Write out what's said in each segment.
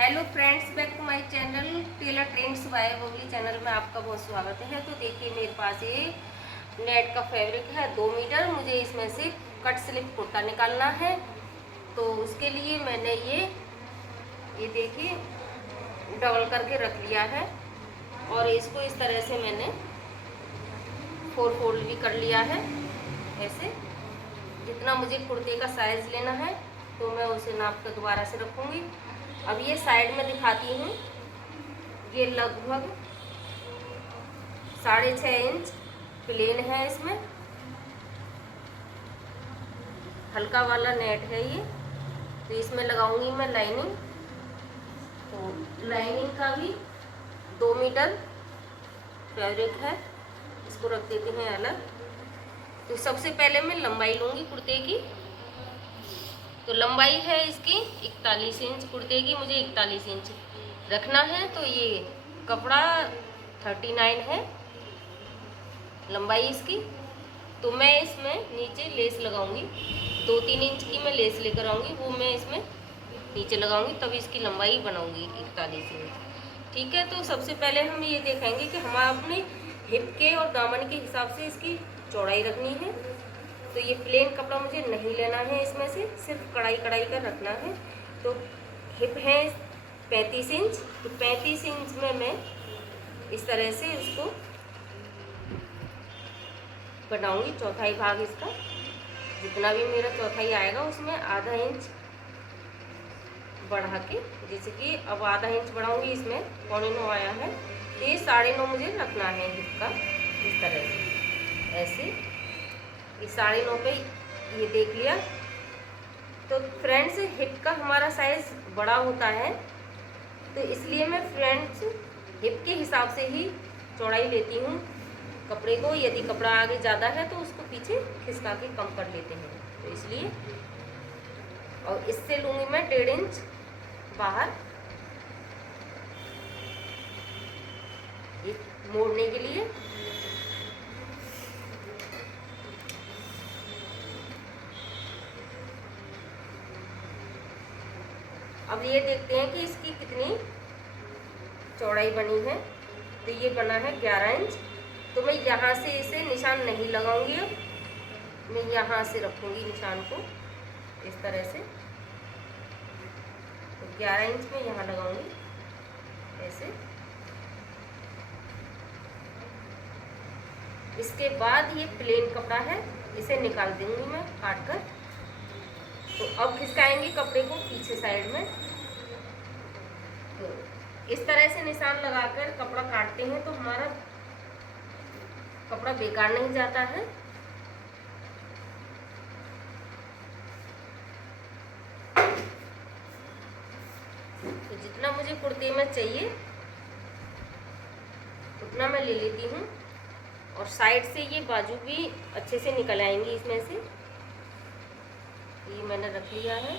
Hello friends, back to my channel tailor trends by Babli channel में आपका बहुत स्वागत है। तो देखिए मेरे पास ये नेट का फैब्रिक है 2 मीटर। मुझे इसमें से कट स्लिप कुर्ता निकालना है। तो उसके लिए मैंने ये देखिए डबल करके रख लिया है और इसको इस तरह से मैंने 4 फोल्ड भी कर लिया है। ऐसे जितना मुझे कुर्ते का साइज़ लेना है तो मैं उसे नाप कर दोबारा से रखूँगी। अब ये साइड में दिखाती हूँ। ये लगभग 6.5 इंच प्लेन है। इसमें हल्का वाला नेट है ये। तो इसमें लगाऊंगी मैं लाइनिंग। तो लाइनिंग का भी 2 मीटर फैब्रिक है। इसको रख देते हैं अलग। तो सबसे पहले मैं लंबाई लूँगी कुर्ते की। तो लंबाई है इसकी 41 इंच। कुर्ते की मुझे 41 इंच रखना है। तो ये कपड़ा 39 है लंबाई इसकी। तो मैं इसमें नीचे लेस लगाऊंगी। 2-3 इंच की मैं लेस लेकर आऊँगी, वो मैं इसमें नीचे लगाऊंगी, तभी इसकी लंबाई बनाऊंगी 41 इंच। ठीक है। तो सबसे पहले हम ये देखेंगे कि हम अपने हिप के और दामन के हिसाब से इसकी चौड़ाई रखनी है। तो ये प्लेन कपड़ा मुझे नहीं लेना है, इसमें से सिर्फ कढ़ाई का रखना है। तो हिप है 35 इंच। तो 35 इंच में मैं इस तरह से इसको बनाऊंगी। चौथाई भाग इसका जितना भी मेरा चौथाई आएगा उसमें आधा इंच बढ़ा के, जैसे कि अब आधा इंच बढ़ाऊंगी, इसमें 9.25 आया है। तो ये 9.5 मुझे रखना है हिप का। इस तरह से ऐसे ये 9.5 पे ये देख लिया। तो फ्रेंड्स हिप का हमारा साइज बड़ा होता है, तो इसलिए मैं फ्रेंड्स हिप के हिसाब से ही चौड़ाई लेती हूँ कपड़े को। यदि कपड़ा आगे ज़्यादा है तो उसको पीछे खिसका के कम कर लेते हैं, तो इसलिए। और इससे लूँगी मैं 1.5 इंच बाहर ये मोड़ने के लिए। अब ये देखते हैं कि इसकी कितनी चौड़ाई बनी है। तो ये बना है 11 इंच। तो मैं यहाँ से इसे निशान नहीं लगाऊंगी। अब मैं यहाँ से रखूँगी निशान को इस तरह से। तो 11 इंच में यहाँ लगाऊंगी ऐसे। इसके बाद ये प्लेन कपड़ा है, इसे निकाल दूंगी मैं काट कर। तो अब खिसकाएंगे कपड़े को पीछे साइड में। तो इस तरह से निशान लगाकर कपड़ा काटते हैं तो हमारा कपड़ा बेकार नहीं जाता है। तो जितना मुझे कुर्ते में चाहिए उतना मैं ले लेती हूँ। और साइड से ये बाजू भी अच्छे से निकल आएंगी इसमें से। ये मैंने रख लिया है।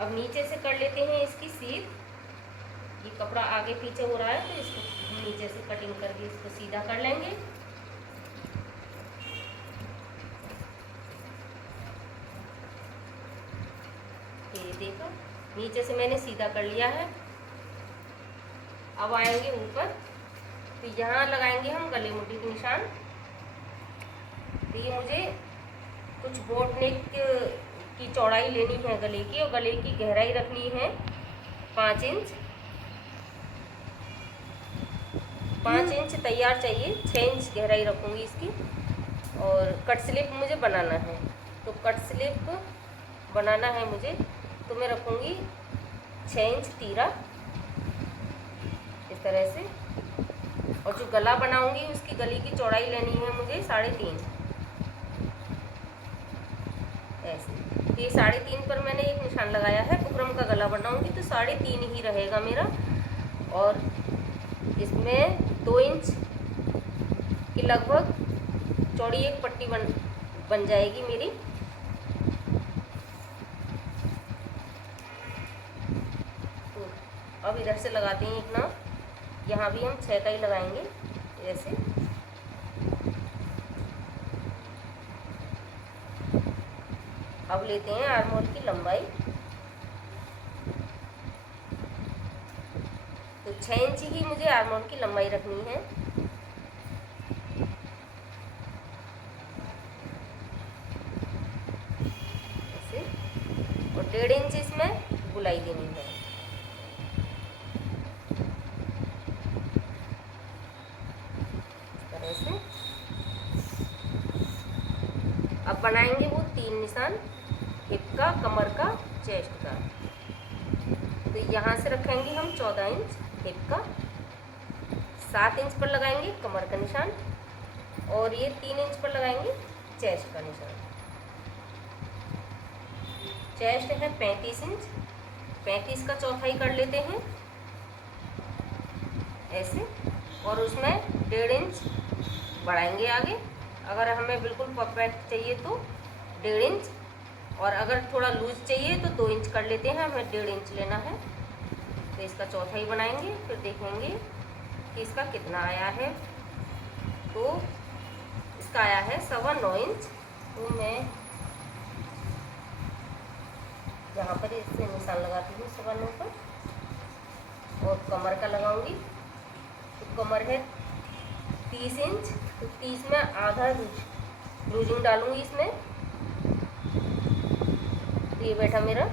अब नीचे से कर लेते हैं इसकी सीध। ये कपड़ा आगे पीछे हो रहा है तो इसको हम नीचे से कटिंग करके इसको सीधा कर लेंगे। ये देखो नीचे से मैंने सीधा कर लिया है। अब आएंगे ऊपर। तो यहाँ लगाएंगे हम गले मुट्ठी के निशान। तो ये मुझे कुछ बोट नेक की चौड़ाई लेनी है गले की, और गले की गहराई रखनी है 5 इंच। 5 इंच तैयार चाहिए, 6 इंच गहराई रखूँगी इसकी। और कट स्लिप मुझे बनाना है। तो कट स्लिप बनाना है मुझे, तो मैं रखूँगी 6 इंच तीरा इस तरह से। और जो गला बनाऊँगी उसकी गले की चौड़ाई लेनी है मुझे 3.5 ऐसे। तो ये 3.5 पर मैंने एक निशान लगाया है। बुकरम का गला बनाऊँगी तो 3.5 ही रहेगा मेरा। और इसमें 2 इंच की लगभग चौड़ी एक पट्टी बन जाएगी मेरी। तो अब इधर से लगाते हैं एक नाप। यहाँ भी हम 6 का ही लगाएंगे ऐसे। अब लेते हैं आर्म होल की लंबाई। तो 6 इंच ही मुझे आर्म होल की लंबाई रखनी है। ऐसे, और 1.5 इंच इसमें गुलाई देनी है। इस तरह से अब बनाएंगे वो 3 निशान, हिप का, कमर का, चेस्ट का। तो यहाँ से रखेंगे हम 14 इंच हिप का, 7 इंच पर लगाएंगे कमर का निशान, और ये 3 इंच पर लगाएंगे चेस्ट का निशान। चेस्ट है 35 इंच, 35 का चौथाई कर लेते हैं ऐसे, और उसमें 1.5 इंच बढ़ाएंगे आगे। अगर हमें बिल्कुल परफेक्ट चाहिए तो 1.5 इंच, और अगर थोड़ा लूज चाहिए तो 2 इंच कर लेते हैं। हमें 1.5 इंच लेना है, तो इसका चौथाई बनाएंगे, फिर देखेंगे कि इसका कितना आया है। तो इसका आया है 9.25 इंच। तो मैं यहाँ पर इससे निशान लगाती हूँ 9.25 पर, और कमर का लगाऊंगी। तो कमर है 30 इंच, तो 30 में आधा लूजिंग डालूंगी इसमें। तो ये बैठा मेरा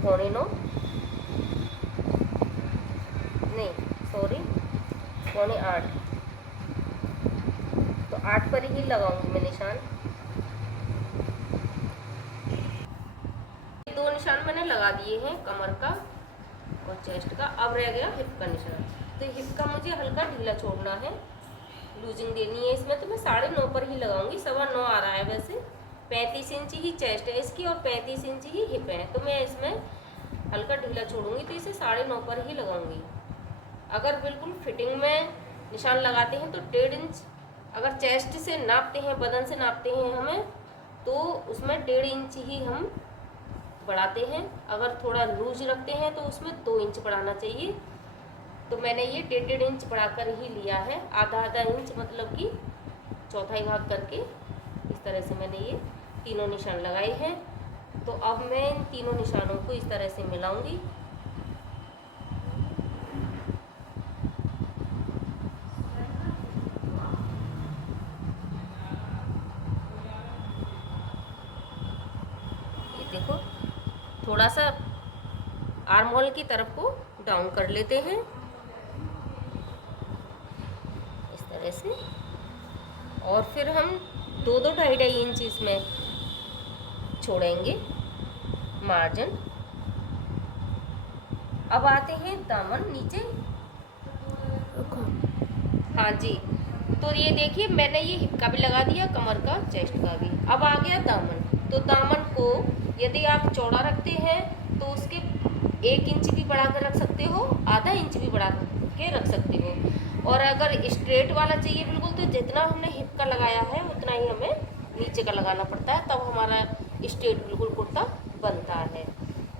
9.25, नहीं सॉरी 9.8। तो 8 पर ही लगाऊंगी मैं निशान। 2 निशान मैंने लगा दिए हैं, कमर का और चेस्ट का। अब रह गया हिप का निशान। तो हिप का मुझे हल्का ढीला छोड़ना है, लूजिंग देनी है इसमें। तो मैं 9.5 पर ही लगाऊंगी, 9.25 आ रहा है वैसे। 35 इंच ही चेस्ट है इसकी और 35 इंच ही हिप है, तो मैं इसमें हल्का ढीला छोड़ूंगी, तो इसे 9.5 पर ही लगाऊंगी। अगर बिल्कुल फिटिंग में निशान लगाते हैं तो 1.5 इंच, अगर चेस्ट से नापते हैं, बदन से नापते हैं हमें, तो उसमें 1.5 इंच ही हम बढ़ाते हैं। अगर थोड़ा लूज रखते हैं तो उसमें 2 इंच बढ़ाना चाहिए। तो मैंने ये 1.5 इंच बढ़ाकर ही लिया है, आधा इंच, मतलब कि चौथाई भाग करके। इस तरह से मैंने ये तीनों निशान लगाए हैं। तो अब मैं इन तीनों निशानों को इस तरह से मिलाऊंगी। ये देखो, थोड़ा सा आर्म होल की तरफ को डाउन कर लेते हैं इस तरह से, और फिर हम 2-2, 2.5 इंच इसमें छोड़ेंगे मार्जिन। अब आते हैं दामन नीचे। हाँ जी, तो ये देखिए मैंने ये हिप का भी लगा दिया, कमर का, चेस्ट का भी। अब आ गया दामन। तो दामन को यदि आप चौड़ा रखते हैं तो उसके 1 इंच भी बढ़ा कर रख सकते हो, आधा इंच भी बढ़ा के रख सकते हो। और अगर स्ट्रेट वाला चाहिए बिल्कुल, तो जितना हमने हिप का लगाया है उतना ही हमें नीचे का लगाना पड़ता है, तब हमारा स्ट्रेट बिल्कुल कुर्ता बनता है।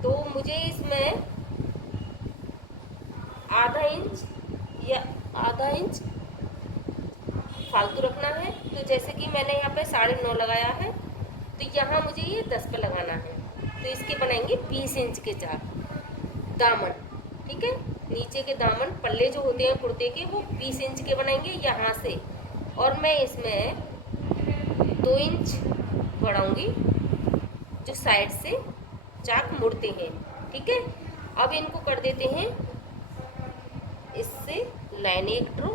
तो मुझे इसमें आधा इंच फालतू रखना है। तो जैसे कि मैंने यहाँ पे 9.5 लगाया है, तो यहाँ मुझे ये 10 पे लगाना है। तो इसके बनेंगे 20 इंच के 4 दामन। ठीक है, नीचे के दामन पल्ले जो होते हैं कुर्ते के, वो 20 इंच के बनेंगे यहाँ से। और मैं इसमें 2 इंच बढ़ाऊंगी, जो साइड से चाक मुड़ते हैं। ठीक है, अब इनको कर देते हैं इससे लाइन एक ड्रॉ।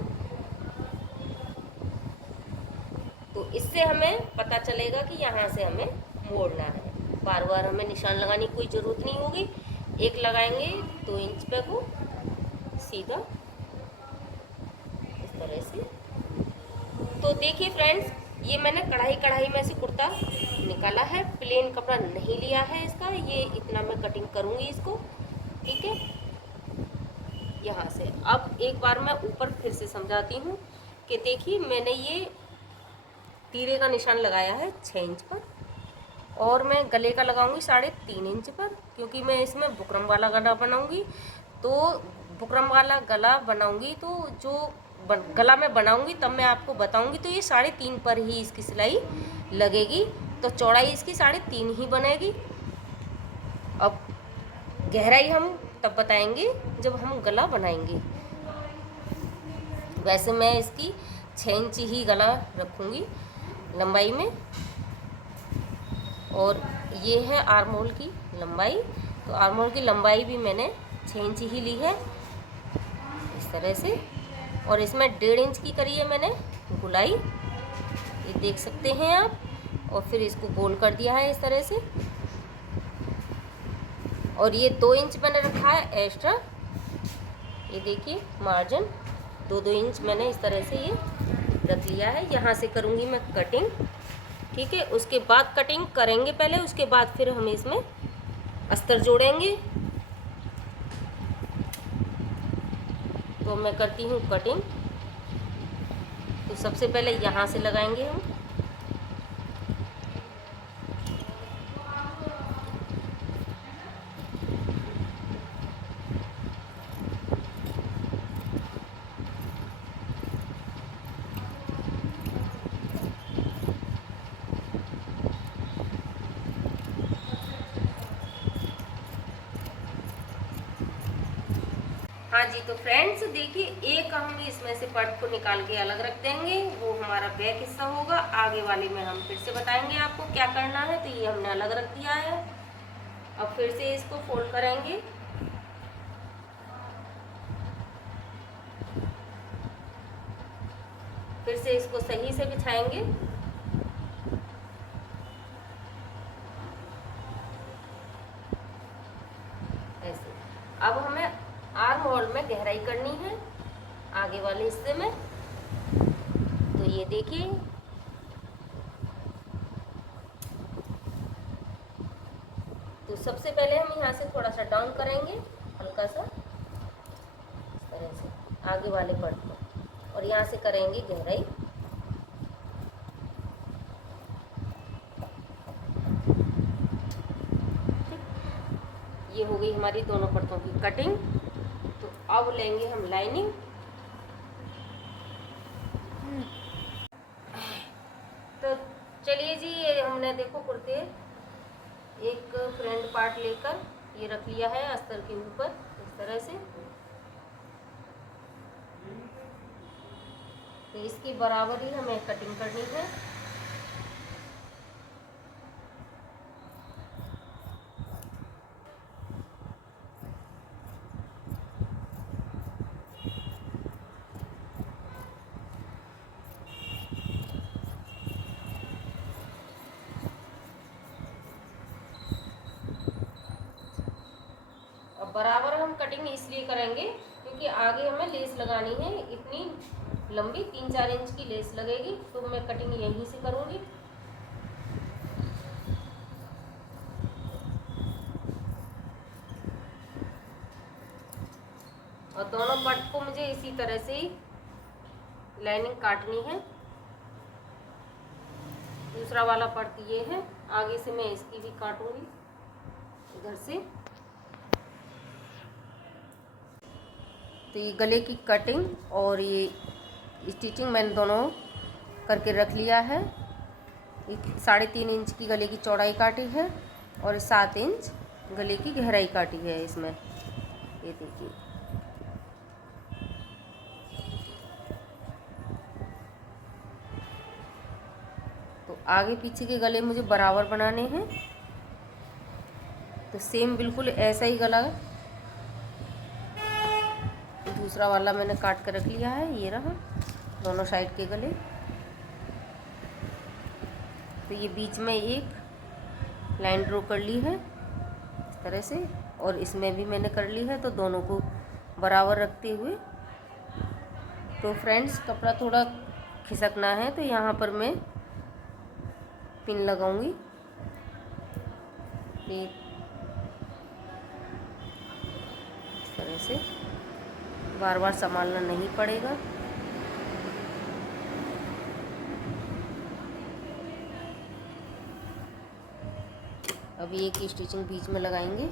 तो इससे हमें पता चलेगा कि यहाँ से हमें मोड़ना है। बार बार हमें निशान लगाने की कोई ज़रूरत नहीं होगी। एक लगाएंगे 2 इंच पे को सीधा इस तरह से। तो देखिए फ्रेंड्स, ये मैंने कढ़ाई में से कुर्ता निकाला है, प्लेन कपड़ा नहीं लिया है इसका। ये इतना मैं कटिंग करूँगी इसको। ठीक है, यहाँ से अब एक बार मैं ऊपर फिर से समझाती हूँ कि देखिए मैंने ये तीरे का निशान लगाया है 6 इंच पर, और मैं गले का लगाऊंगी 3.5 इंच पर, क्योंकि मैं इसमें बुकरम वाला गला बनाऊंगी। तो बुकरम वाला गला बनाऊंगी, तो जो गला मैं बनाऊंगी तब मैं आपको बताऊंगी। तो ये 3.5 पर ही इसकी सिलाई लगेगी। तो चौड़ाई इसकी 3.5 ही बनेगी। अब गहराई हम तब बताएंगे जब हम गला बनाएंगे। वैसे मैं इसकी 6 इंच ही गला रखूँगी लंबाई में, और ये है आर्म होल की लंबाई। तो आर्म होल की लंबाई भी मैंने 6 इंच ही ली है इस तरह से, और इसमें 1.5 इंच की करी है मैंने गुलाई, ये देख सकते हैं आप। और फिर इसको गोल कर दिया है इस तरह से, और ये 2 इंच मैंने रखा है एक्स्ट्रा, ये देखिए मार्जिन 2-2 इंच मैंने इस तरह से ये रख लिया है। यहाँ से करूँगी मैं कटिंग, ठीक है। उसके बाद कटिंग करेंगे पहले, उसके बाद फिर हम इसमें अस्तर जोड़ेंगे। तो मैं करती हूँ कटिंग। तो सबसे पहले यहाँ से लगाएंगे हम, हाँ जी। तो फ्रेंड्स देखिए, एक हम इसमें से पार्ट को निकाल के अलग रख देंगे, वो हमारा बैक हिस्सा होगा। आगे वाले में हम फिर से बताएंगे आपको क्या करना है। तो ये हमने अलग रख दिया है। अब फिर से इसको फोल्ड करेंगे, फिर से इसको सही से बिछाएंगे। ऐसे अब हमें आर्म होल में गहराई करनी है आगे वाले हिस्से में। तो ये देखिए, तो सबसे पहले हम यहाँ से थोड़ा सा डाउन करेंगे, हल्का सा इस तरह से आगे वाले पार्ट में, और यहाँ से करेंगे गहराई। ये हो गई हमारी दोनों परतों की कटिंग। तो अब लेंगे हम लाइनिंग। तो चलिए जी, ये हमने देखो कुर्ते एक फ्रंट पार्ट लेकर ये रख लिया है अस्तर के ऊपर इस तरह से। तो इसकी बराबर ही हमें कटिंग करनी है। बराबर हम कटिंग इसलिए करेंगे क्योंकि आगे हमें लेस लगानी है, इतनी लंबी 3-4 इंच की लेस लगेगी। तो मैं कटिंग यहीं से करूँगी। और दोनों पार्ट को मुझे इसी तरह से ही लाइनिंग काटनी है। दूसरा वाला पार्ट ये है, आगे से मैं इसकी भी काटूंगी इधर से। तो ये गले की कटिंग और ये स्टिचिंग मैंने दोनों करके रख लिया है। 3.5 इंच की गले की चौड़ाई काटी है और 7 इंच गले की गहराई काटी है इसमें, ये देखिए। तो आगे पीछे के गले मुझे बराबर बनाने हैं। तो सेम बिल्कुल ऐसा ही गला दूसरा वाला मैंने काट कर रख लिया है, ये रहा दोनों साइड के गले। तो ये बीच में एक लाइन ड्रॉ कर ली है इस तरह से, और इसमें भी मैंने कर ली है। तो दोनों को बराबर रखते हुए, तो फ्रेंड्स कपड़ा थोड़ा खिसकना है तो यहाँ पर मैं पिन लगाऊंगी। इस तरह से बार बार संभालना नहीं पड़ेगा। अभी एक स्टिचिंग बीच में लगाएंगे।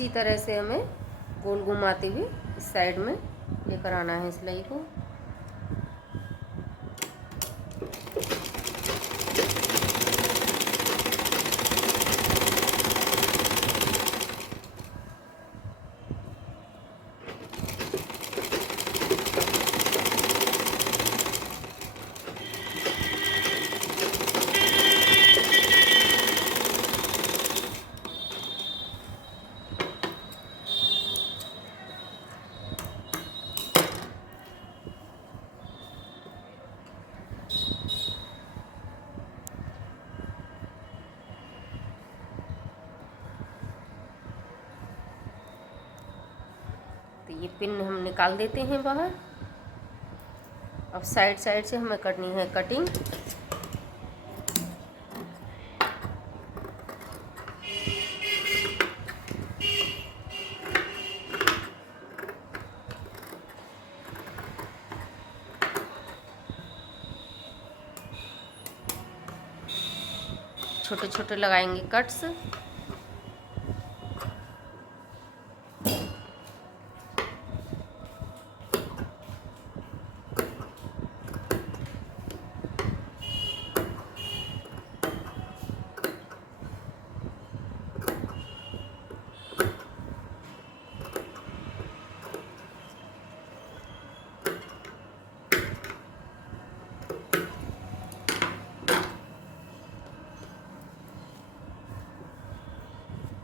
इसी तरह से हमें गोल घुमाते हुए इस साइड में लेकर आना है सिलाई को। तो ये पिन हम निकाल देते हैं बाहर। अब साइड साइड से हमें करनी है कटिंग। छोटे छोटे लगाएंगे कट्स।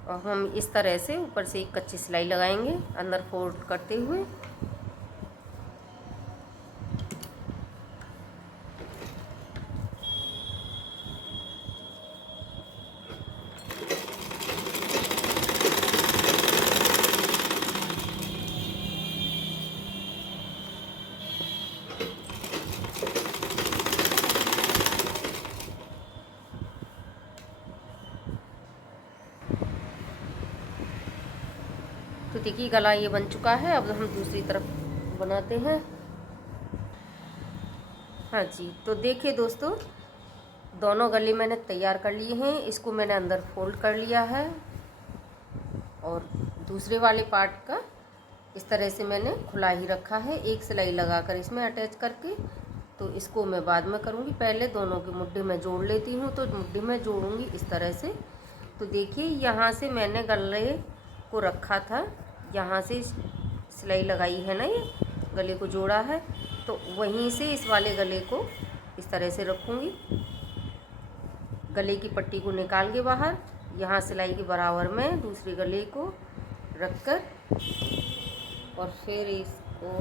और हम इस तरह से ऊपर से एक कच्ची सिलाई लगाएंगे अंदर फोल्ड करते हुए। तो देखिए गला ये बन चुका है। अब हम दूसरी तरफ बनाते हैं। हाँ जी, तो देखिए दोस्तों, दोनों गले मैंने तैयार कर लिए हैं। इसको मैंने अंदर फोल्ड कर लिया है और दूसरे वाले पार्ट का इस तरह से मैंने खुला ही रखा है, एक सिलाई लगाकर इसमें अटैच करके। तो इसको मैं बाद में करूँगी, पहले दोनों के मुड्ढे में जोड़ लेती हूँ। तो मुड्ढे में जोड़ूँगी इस तरह से। तो देखिए यहाँ से मैंने गले को रखा था, यहाँ से सिलाई लगाई है ना, ये गले को जोड़ा है। तो वहीं से इस वाले गले को इस तरह से रखूँगी। गले की पट्टी को निकाल के बाहर, यहाँ सिलाई के बराबर में दूसरे गले को रखकर और फिर इसको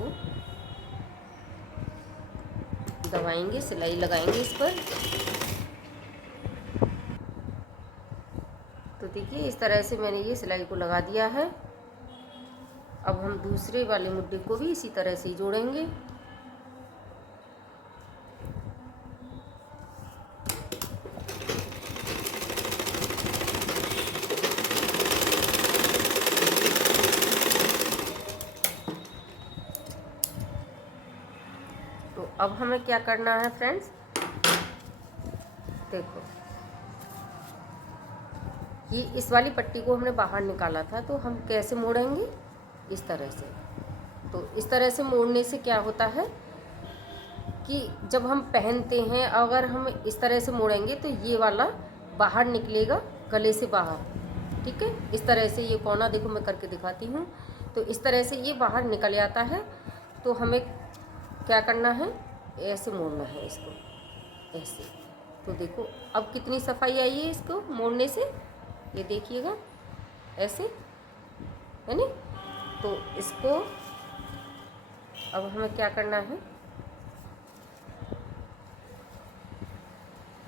दबाएंगे, सिलाई लगाएंगे इस पर। तो देखिए इस तरह से मैंने ये सिलाई को लगा दिया है। अब हम दूसरे वाले मुड्ढे को भी इसी तरह से ही जोड़ेंगे। तो अब हमें क्या करना है फ्रेंड्स, देखो ये इस वाली पट्टी को हमने बाहर निकाला था, तो हम कैसे मोड़ेंगे, इस तरह से। तो इस तरह से मोड़ने से क्या होता है कि जब हम पहनते हैं, अगर हम इस तरह से मोड़ेंगे तो ये वाला बाहर निकलेगा गले से बाहर, ठीक है। इस तरह से ये कोना देखो, मैं करके दिखाती हूँ। तो इस तरह से ये बाहर निकल आता है। तो हमें क्या करना है, ऐसे मोड़ना है इसको, ऐसे। तो देखो अब कितनी सफाई आई है इसको मोड़ने से, ये देखिएगा ऐसे, है ना। तो इसको अब हमें क्या करना है,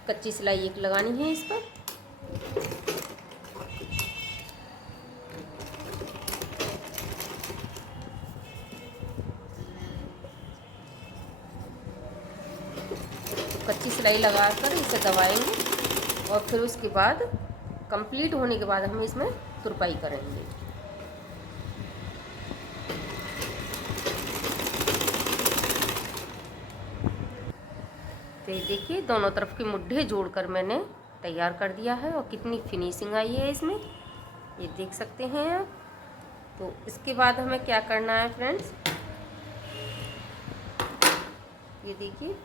कच्ची सिलाई एक लगानी है इस पर। कच्ची सिलाई लगाकर इसे दबाएंगे और फिर उसके बाद कंप्लीट होने के बाद हम इसमें तुरपाई करेंगे। तो देखिए दोनों तरफ के मुड्ढे जोड़कर मैंने तैयार कर दिया है और कितनी फिनिशिंग आई है इसमें, ये देख सकते हैं आप। तो इसके बाद हमें क्या करना है फ्रेंड्स, ये देखिए,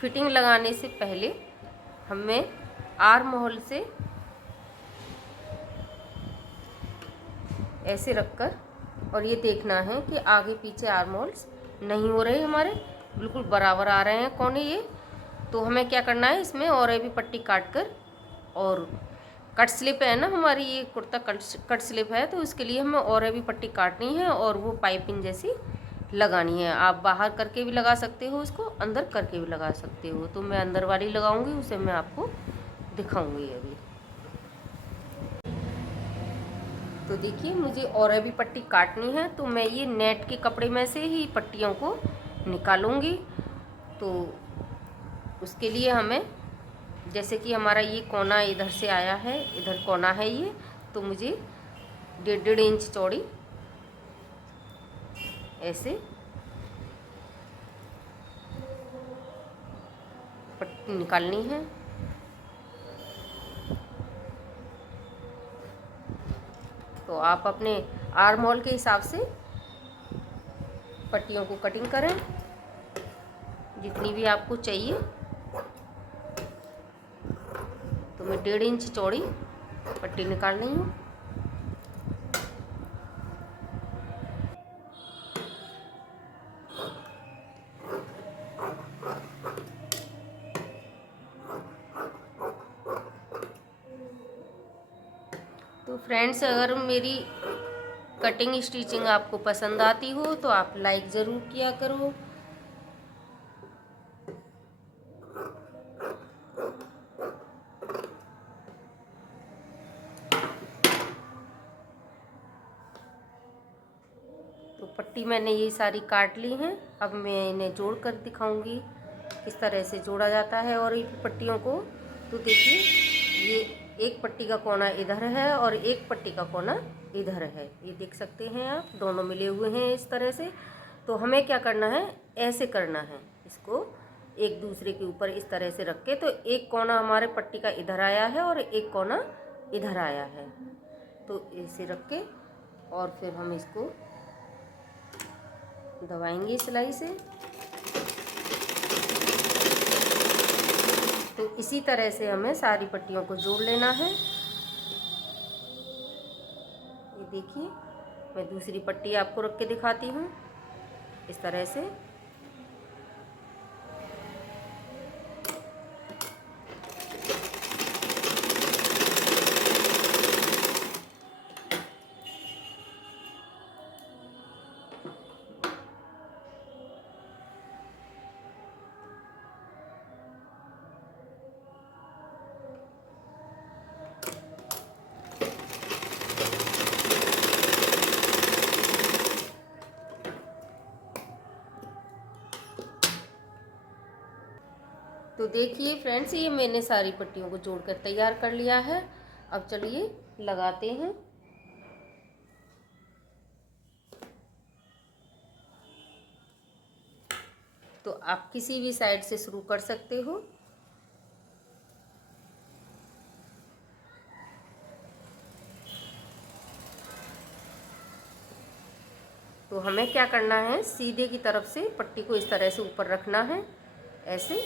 फिटिंग लगाने से पहले हमें आर्म होल से ऐसे रखकर और ये देखना है कि आगे पीछे आर्म होल्स नहीं हो रहे हमारे, बिल्कुल बराबर आ रहे हैं कोने ये। तो हमें क्या करना है, इसमें और भी पट्टी काट कर, और कट स्लिप है ना हमारी, ये कुर्ता कट स्लिप है, तो इसके लिए हमें और भी पट्टी काटनी है और वो पाइपिंग जैसी लगानी है। आप बाहर करके भी लगा सकते हो, उसको अंदर करके भी लगा सकते हो। तो मैं अंदर वाली लगाऊंगी, उसे मैं आपको दिखाऊंगी अभी। तो देखिए, मुझे और भी पट्टी काटनी है, तो मैं ये नेट के कपड़े में से ही पट्टियों को निकालूंगी। तो उसके लिए हमें, जैसे कि हमारा ये कोना इधर से आया है, इधर कोना है ये, तो मुझे 1.5 इंच चौड़ी ऐसे पट्टी निकालनी है। तो आप अपने आर्म होल के हिसाब से पट्टियों को कटिंग करें, जितनी भी आपको चाहिए। तो मैं 1.5 इंच चौड़ी पट्टी निकाल रही हूँ। तो फ्रेंड्स, अगर मेरी कटिंग स्टिचिंग आपको पसंद आती हो तो आप लाइक ज़रूर किया करो। तो पट्टी मैंने ये सारी काट ली हैं, अब मैं इन्हें जोड़ कर दिखाऊंगी किस तरह से जोड़ा जाता है। और इन पट्टियों को, तो देखिए, ये एक पट्टी का कोना इधर है और एक पट्टी का कोना इधर है, ये देख सकते हैं आप, दोनों मिले हुए हैं इस तरह से। तो हमें क्या करना है, ऐसे करना है, इसको एक दूसरे के ऊपर इस तरह से रख के। तो एक कोना हमारे पट्टी का इधर आया है और एक कोना इधर आया है, तो ऐसे रख के और फिर हम इसको दबाएंगे सिलाई से। तो इसी तरह से हमें सारी पट्टियों को जोड़ लेना है। ये देखिए, मैं दूसरी पट्टी आपको रख के दिखाती हूँ इस तरह से। तो देखिए फ्रेंड्स, ये मैंने सारी पट्टियों को जोड़कर तैयार कर लिया है। अब चलिए लगाते हैं। तो आप किसी भी साइड से शुरू कर सकते हो। तो हमें क्या करना है, सीधे की तरफ से पट्टी को इस तरह से ऊपर रखना है, ऐसे।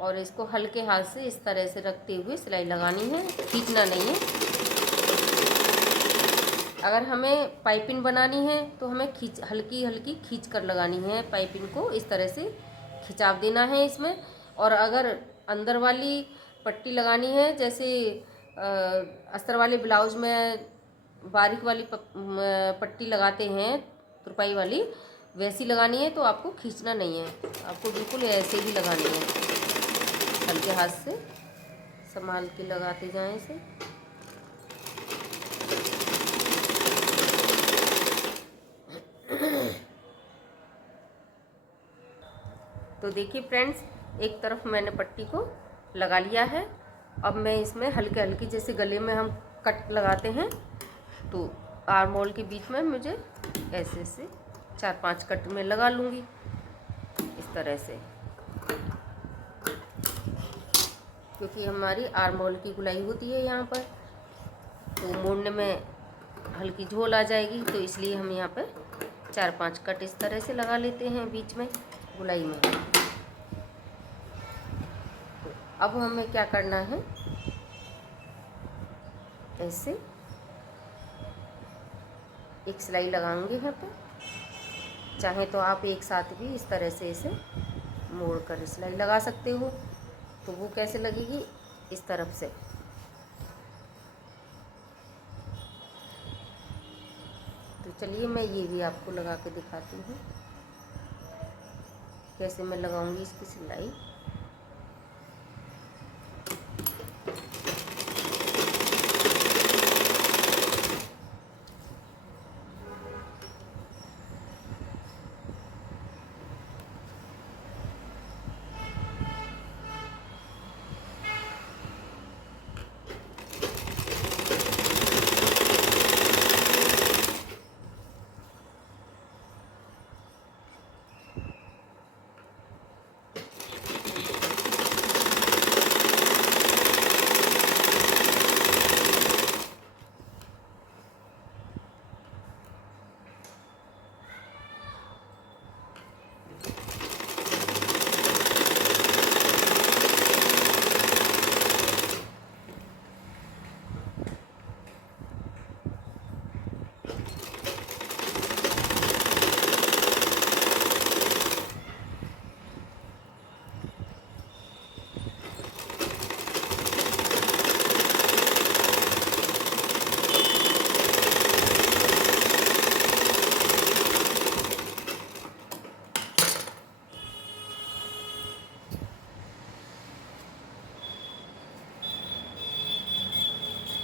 और इसको हल्के हाथ से इस तरह से रखते हुए सिलाई लगानी है, खींचना नहीं है। अगर हमें पाइपिंग बनानी है तो हमें हल्की हल्की खींच कर लगानी है पाइपिंग को, इस तरह से खिंचाव देना है इसमें। और अगर अंदर वाली पट्टी लगानी है, जैसे अस्तर वाले ब्लाउज में बारीक वाली पट्टी लगाते हैं, तुरपाई वाली, वैसी लगानी है, तो आपको खींचना नहीं है, आपको बिल्कुल ऐसे ही लगानी है। हल्के हाथ से संभाल के लगाते जाएं इसे। तो देखिए फ्रेंड्स, एक तरफ मैंने पट्टी को लगा लिया है। अब मैं इसमें हल्के हल्के, जैसे गले में हम कट लगाते हैं, तो आर्म होल के बीच में मुझे ऐसे से 4-5 कट में लगा लूँगी इस तरह से। क्योंकि हमारी आर्म होल की गुलाई होती है यहाँ पर, तो मोड़ने में हल्की झोल आ जाएगी, तो इसलिए हम यहाँ पर 4-5 कट इस तरह से लगा लेते हैं बीच में गुलाई में। तो अब हमें क्या करना है, ऐसे एक सिलाई लगाएंगे यहाँ पर। चाहे तो आप एक साथ भी इस तरह से इसे मोड़ कर सिलाई लगा सकते हो। तो वो कैसे लगेगी, इस तरफ से। तो चलिए मैं ये भी आपको लगा के दिखाती हूँ कैसे मैं लगाऊंगी इसकी सिलाई।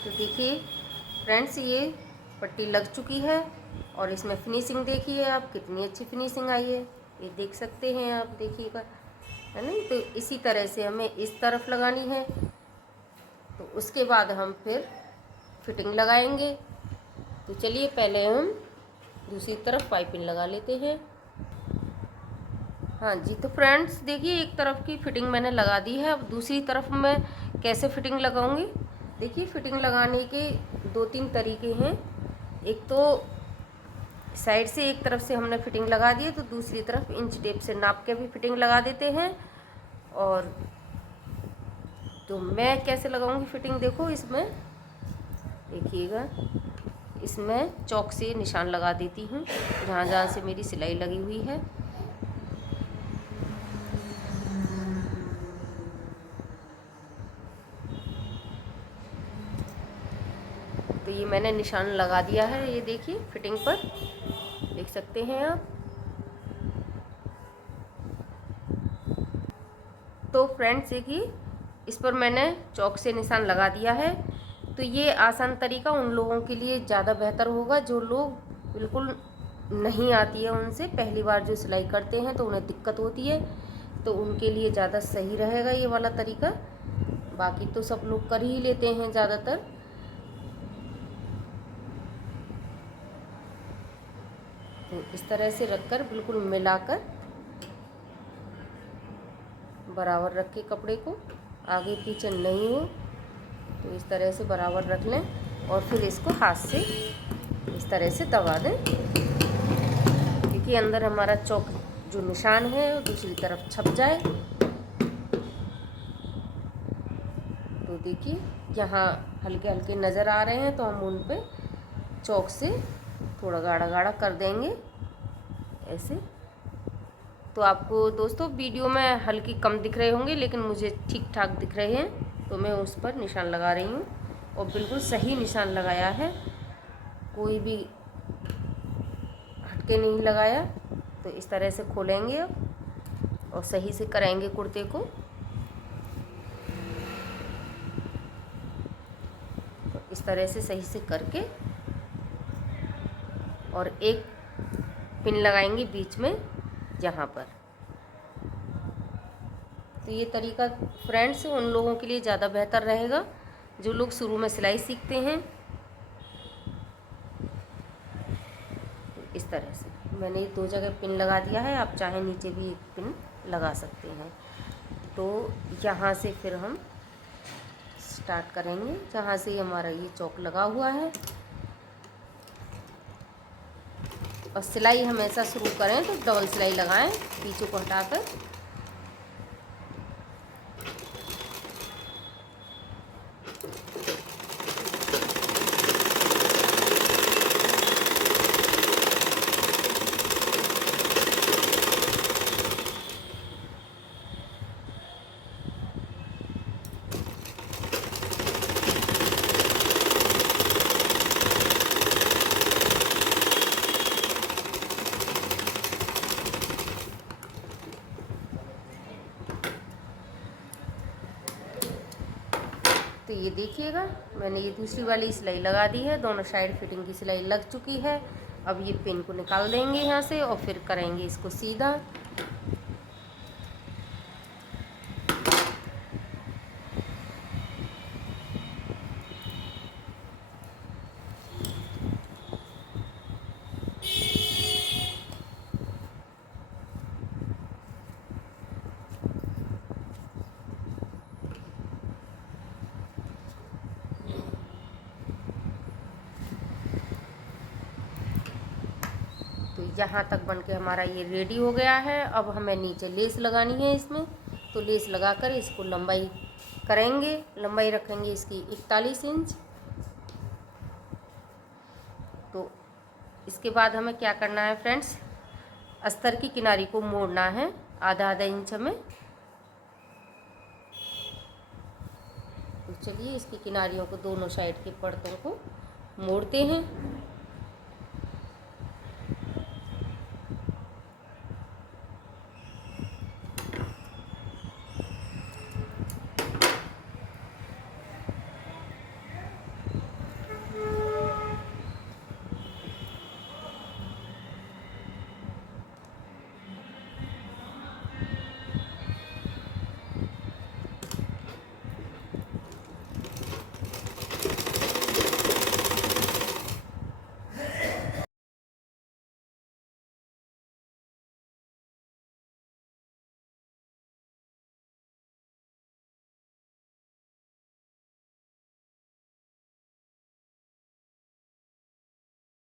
तो देखिए फ्रेंड्स, ये पट्टी लग चुकी है और इसमें फिनिशिंग देखिए आप, कितनी अच्छी फिनिशिंग आई है, ये देख सकते हैं आप, देखिएगा, है ना। तो इसी तरह से हमें इस तरफ लगानी है। तो उसके बाद हम फिर फिटिंग लगाएंगे। तो चलिए पहले हम दूसरी तरफ पाइपिंग लगा लेते हैं। हाँ जी, तो फ्रेंड्स देखिए एक तरफ की फिटिंग मैंने लगा दी है। अब दूसरी तरफ मैं कैसे फिटिंग लगाऊंगी, देखिए फिटिंग लगाने के 2-3 तरीके हैं। एक तो साइड से एक तरफ से हमने फिटिंग लगा दी है, तो दूसरी तरफ इंच टेप से नाप के भी फिटिंग लगा देते हैं। और तो मैं कैसे लगाऊंगी फिटिंग, देखो इसमें देखिएगा, इसमें चौक से निशान लगा देती हूँ जहाँ जहाँ से मेरी सिलाई लगी हुई है। तो ये मैंने निशान लगा दिया है, ये देखिए फिटिंग पर देख सकते हैं आप। तो फ्रेंड्स देखिए इस पर मैंने चौक से निशान लगा दिया है। तो ये आसान तरीका उन लोगों के लिए ज़्यादा बेहतर होगा जो लोग बिल्कुल नहीं आती है, उनसे पहली बार जो सिलाई करते हैं तो उन्हें दिक्कत होती है, तो उनके लिए ज़्यादा सही रहेगा ये वाला तरीका। बाकी तो सब लोग कर ही लेते हैं ज़्यादातर। तो इस तरह से रखकर बिल्कुल मिलाकर बराबर रख के कपड़े को, आगे पीछे नहीं हो, तो इस तरह से बराबर रख लें और फिर इसको हाथ से इस तरह से दबा दें, क्योंकि अंदर हमारा चौक जो निशान है वो दूसरी तरफ छप जाए। तो देखिए यहाँ हल्के हल्के नज़र आ रहे हैं, तो हम उन पे चौक से थोड़ा गाढ़ा गाढ़ा कर देंगे ऐसे। तो आपको दोस्तों वीडियो में हल्की कम दिख रहे होंगे, लेकिन मुझे ठीक ठाक दिख रहे हैं, तो मैं उस पर निशान लगा रही हूँ और बिल्कुल सही निशान लगाया है, कोई भी हटके नहीं लगाया। तो इस तरह से खोलेंगे अब और सही से कराएंगे कुर्ते को। तो इस तरह से सही से करके और एक पिन लगाएंगे बीच में यहाँ पर। तो ये तरीका फ्रेंड्स उन लोगों के लिए ज़्यादा बेहतर रहेगा जो लोग शुरू में सिलाई सीखते हैं। इस तरह से मैंने 2 जगह पिन लगा दिया है, आप चाहें नीचे भी एक पिन लगा सकते हैं। तो यहाँ से फिर हम स्टार्ट करेंगे जहाँ से हमारा ये चौक लगा हुआ है। और सिलाई हमेशा शुरू करें तो डबल सिलाई लगाएं पीछे को हटाकर। तो ये देखिएगा मैंने ये दूसरी वाली सिलाई लगा दी है, दोनों साइड फिटिंग की सिलाई लग चुकी है। अब ये पिन को निकाल देंगे यहाँ से और फिर करेंगे इसको सीधा। तो यहाँ तक बन के हमारा ये रेडी हो गया है। अब हमें नीचे लेस लगानी है इसमें, तो लेस लगाकर इसको लंबाई करेंगे। लंबाई रखेंगे इसकी 41 इंच। तो इसके बाद हमें क्या करना है फ्रेंड्स, अस्तर की किनारी को मोड़ना है आधा आधा इंच हमें। तो चलिए इसकी किनारियों को दोनों साइड के परतों को मोड़ते हैं।